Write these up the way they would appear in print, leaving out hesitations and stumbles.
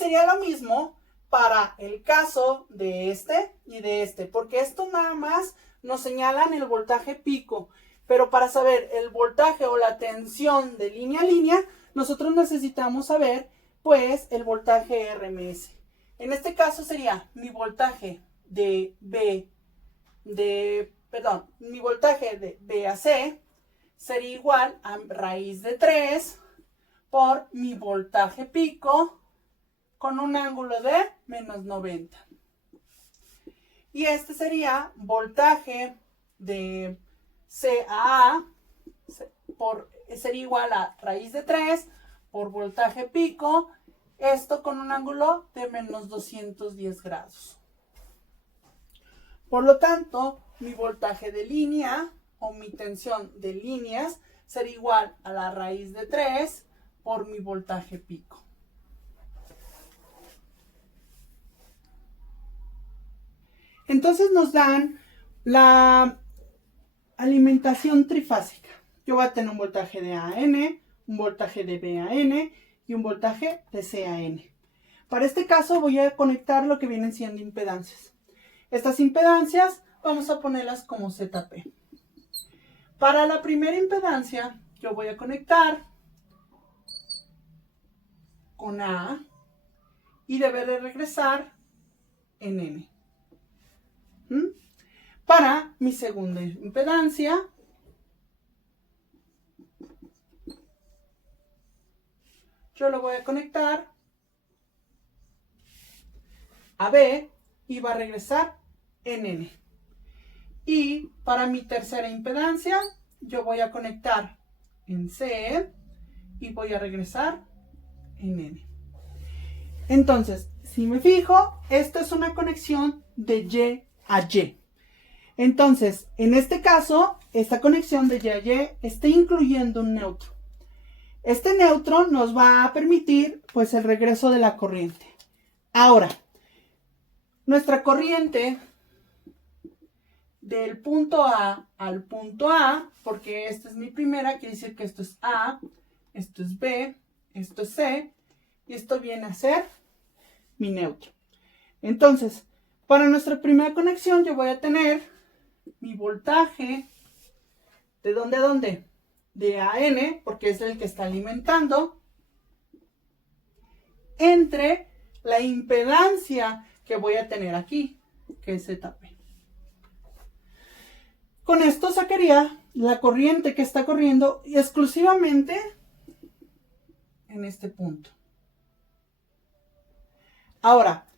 sería lo mismo para el caso de este y de este, porque esto nada más nos señalan el voltaje pico, pero para saber el voltaje o la tensión de línea a línea, nosotros necesitamos saber pues el voltaje RMS. En este caso sería mi voltaje de mi voltaje de B a C sería igual a raíz de 3 por mi voltaje pico con un ángulo de menos 90. Y este sería voltaje de C a A, sería igual a raíz de 3 por voltaje pico, esto con un ángulo de menos 210 grados. Por lo tanto, mi voltaje de línea o mi tensión de líneas sería igual a la raíz de 3 por mi voltaje pico. Entonces nos dan la alimentación trifásica. Yo voy a tener un voltaje de A a N, un voltaje de B a N y un voltaje de C a N. Para este caso voy a conectar lo que vienen siendo impedancias. Estas impedancias vamos a ponerlas como ZP. Para la primera impedancia yo voy a conectar con A y debe de regresar en N. Para mi segunda impedancia yo lo voy a conectar a B y va a regresar en N. Y para mi tercera impedancia yo voy a conectar en C y voy a regresar en N. Entonces, si me fijo, esto es una conexión de Y a Y. Entonces, en este caso, esta conexión de Y a Y está incluyendo un neutro. Este neutro nos va a permitir, pues, el regreso de la corriente. Ahora, nuestra corriente del punto A al punto A, porque esta es mi primera, quiere decir que esto es A, esto es B, esto es C, y esto viene a ser mi neutro. Entonces, para nuestra primera conexión yo voy a tener mi voltaje, ¿de dónde a dónde? De A a N, porque es el que está alimentando, entre la impedancia que voy a tener aquí, que es ZP. Con esto sacaría la corriente que está corriendo exclusivamente en este punto. Ahora,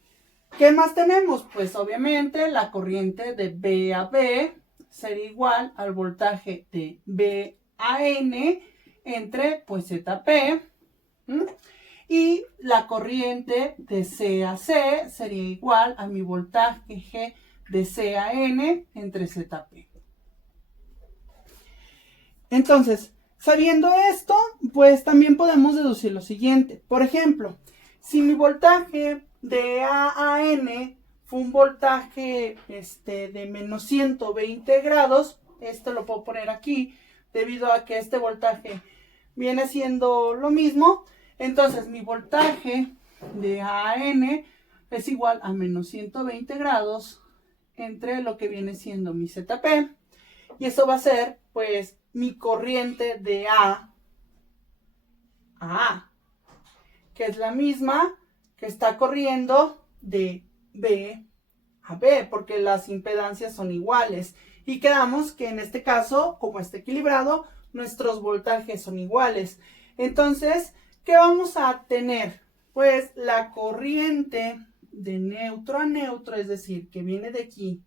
¿qué más tenemos? Pues obviamente la corriente de B a B sería igual al voltaje de B a N entre pues ZP. Y la corriente de C a C sería igual a mi voltaje de C a N entre ZP. Entonces, sabiendo esto, pues también podemos deducir lo siguiente. Por ejemplo, si mi voltaje de A a N fue un voltaje de menos 120 grados, esto lo puedo poner aquí, debido a que este voltaje viene siendo lo mismo, entonces mi voltaje de A a N es igual a menos 120 grados entre lo que viene siendo mi ZP, y eso va a ser, pues, mi corriente de A a A, que es la misma que está corriendo de B a B, porque las impedancias son iguales. Y quedamos que en este caso, como está equilibrado, nuestros voltajes son iguales. Entonces, ¿qué vamos a tener? Pues la corriente de neutro a neutro, es decir, que viene de aquí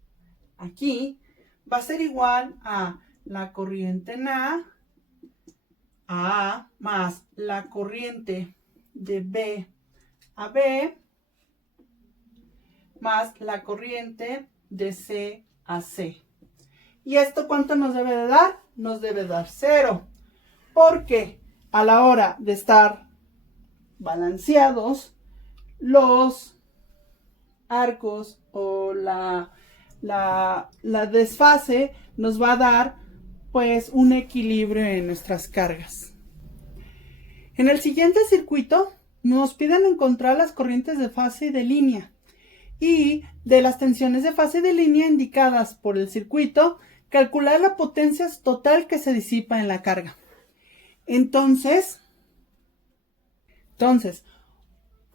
a aquí, va a ser igual a la corriente en A más la corriente de B a B más la corriente de C a C. ¿Y esto cuánto nos debe de dar? Nos debe dar 0. Porque a la hora de estar balanceados, los arcos o la desfase nos va a dar pues un equilibrio en nuestras cargas. En el siguiente circuito nos piden encontrar las corrientes de fase y de línea y de las tensiones de fase y de línea indicadas por el circuito, calcular la potencia total que se disipa en la carga. Entonces,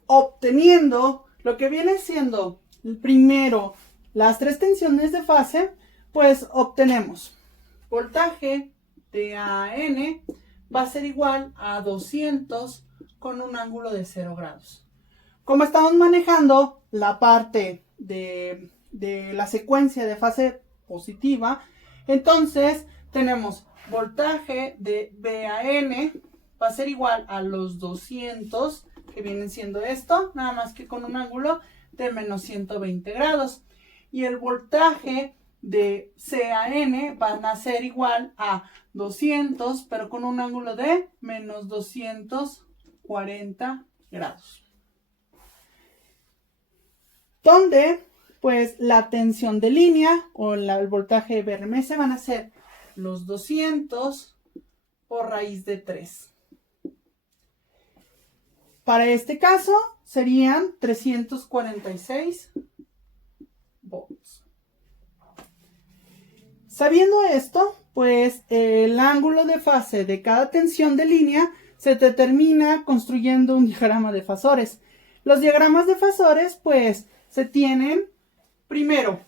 obteniendo lo que viene siendo primero las tres tensiones de fase, pues obtenemos voltaje de AN va a ser igual a 200 con un ángulo de 0 grados. Como estamos manejando la parte de la secuencia de fase positiva, entonces tenemos voltaje de BAN va a ser igual a los 200, que vienen siendo esto, nada más que con un ángulo de menos 120 grados. Y el voltaje de CAN van a ser igual a 200, pero con un ángulo de menos 240 grados. Donde, pues, la tensión de línea o el voltaje de BRMS van a ser los 200 por raíz de 3. Para este caso serían 346 volts. Sabiendo esto, pues el ángulo de fase de cada tensión de línea se determina construyendo un diagrama de fasores. Los diagramas de fasores, pues, se tienen, primero,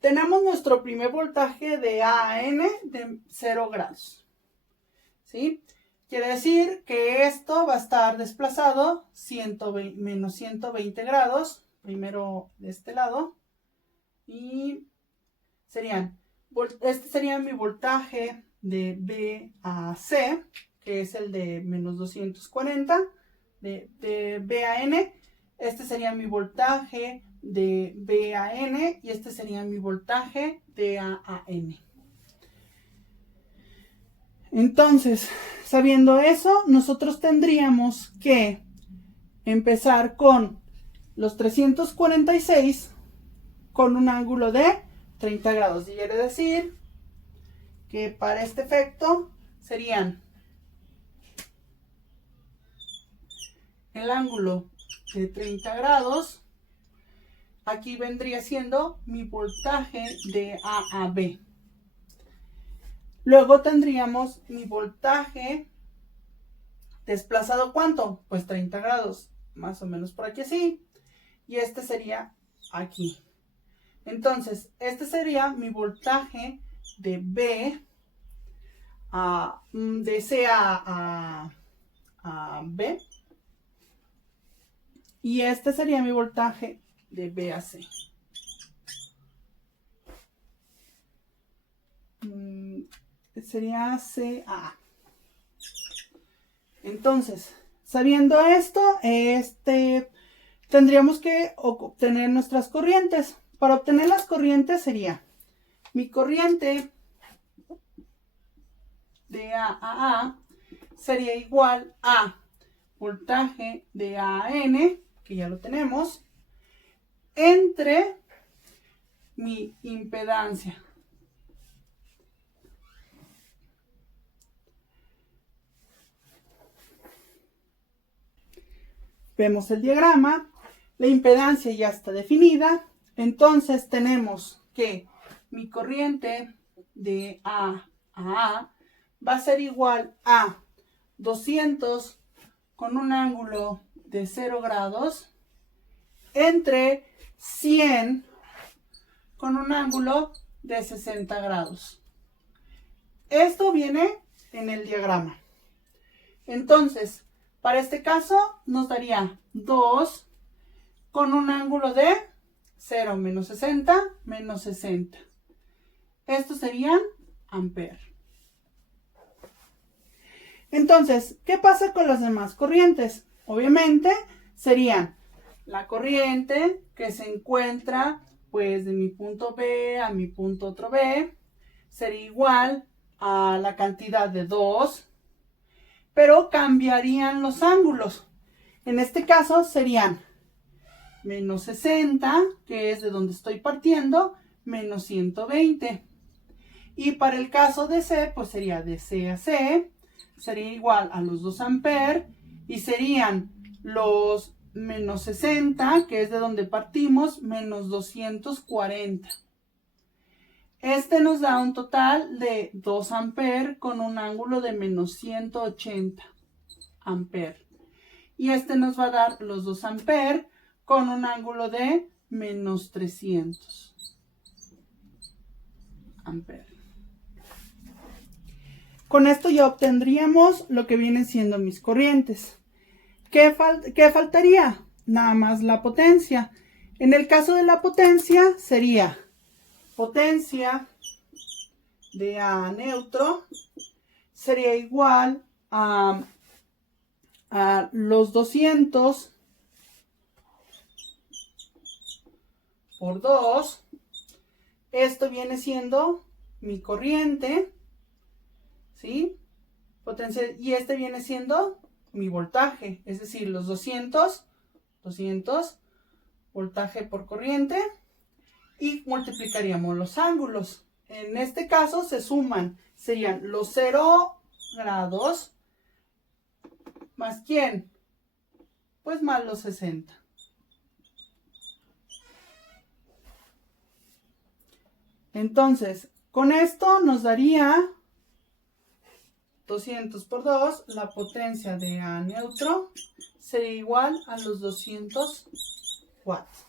tenemos nuestro primer voltaje de AN de 0 grados, ¿sí? Quiere decir que esto va a estar desplazado menos 120 grados, primero de este lado, y este sería mi voltaje de B a C, que es el de menos 240, de B a N. Este sería mi voltaje de B a N y este sería mi voltaje de A a N. Entonces, sabiendo eso, nosotros tendríamos que empezar con los 346 con un ángulo de 30 grados. Quiere decir que para este efecto serían el ángulo de 30 grados. Aquí vendría siendo mi voltaje de A a B. Luego tendríamos mi voltaje desplazado, ¿cuánto? Pues 30 grados, más o menos por aquí así. Y este sería aquí. Entonces, este sería mi voltaje de B, de C a B. Y este sería mi voltaje de B a C. Sería C a A. Entonces, sabiendo esto, tendríamos que obtener nuestras corrientes. Para obtener las corrientes sería mi corriente de A a A sería igual a voltaje de A a N, que ya lo tenemos, entre mi impedancia. Vemos el diagrama, la impedancia ya está definida, entonces tenemos que mi corriente de A a A va a ser igual a 200 con un ángulo de 0 grados entre 100 con un ángulo de 60 grados. Esto viene en el diagrama. Entonces, para este caso nos daría 2 con un ángulo de 0 menos 60 menos 60. Estos serían amperes. Entonces, ¿qué pasa con las demás corrientes? Obviamente serían la corriente que se encuentra pues de mi punto B a mi punto otro B, sería igual a la cantidad de 2, pero cambiarían los ángulos. En este caso serían menos 60, que es de donde estoy partiendo, menos 120. Y para el caso de C, pues sería de C a C, sería igual a los 2 amperes y serían los menos 60, que es de donde partimos, menos 240. Este nos da un total de 2 amperes con un ángulo de menos 180 amperes. Y este nos va a dar los 2 amperes con un ángulo de menos 300 amperes. Con esto ya obtendríamos lo que vienen siendo mis corrientes. ¿Qué faltaría? Nada más la potencia. En el caso de la potencia sería potencia de A neutro sería igual a los 200 por 2. Esto viene siendo mi corriente, ¿sí? Potencia, y este viene siendo mi voltaje, es decir, los 200 voltaje por corriente, y multiplicaríamos los ángulos. En este caso se suman, serían los 0 grados más ¿quién? Pues más los 60. Entonces, con esto nos daría 200 por 2, la potencia de A neutro sería igual a los 200 watts.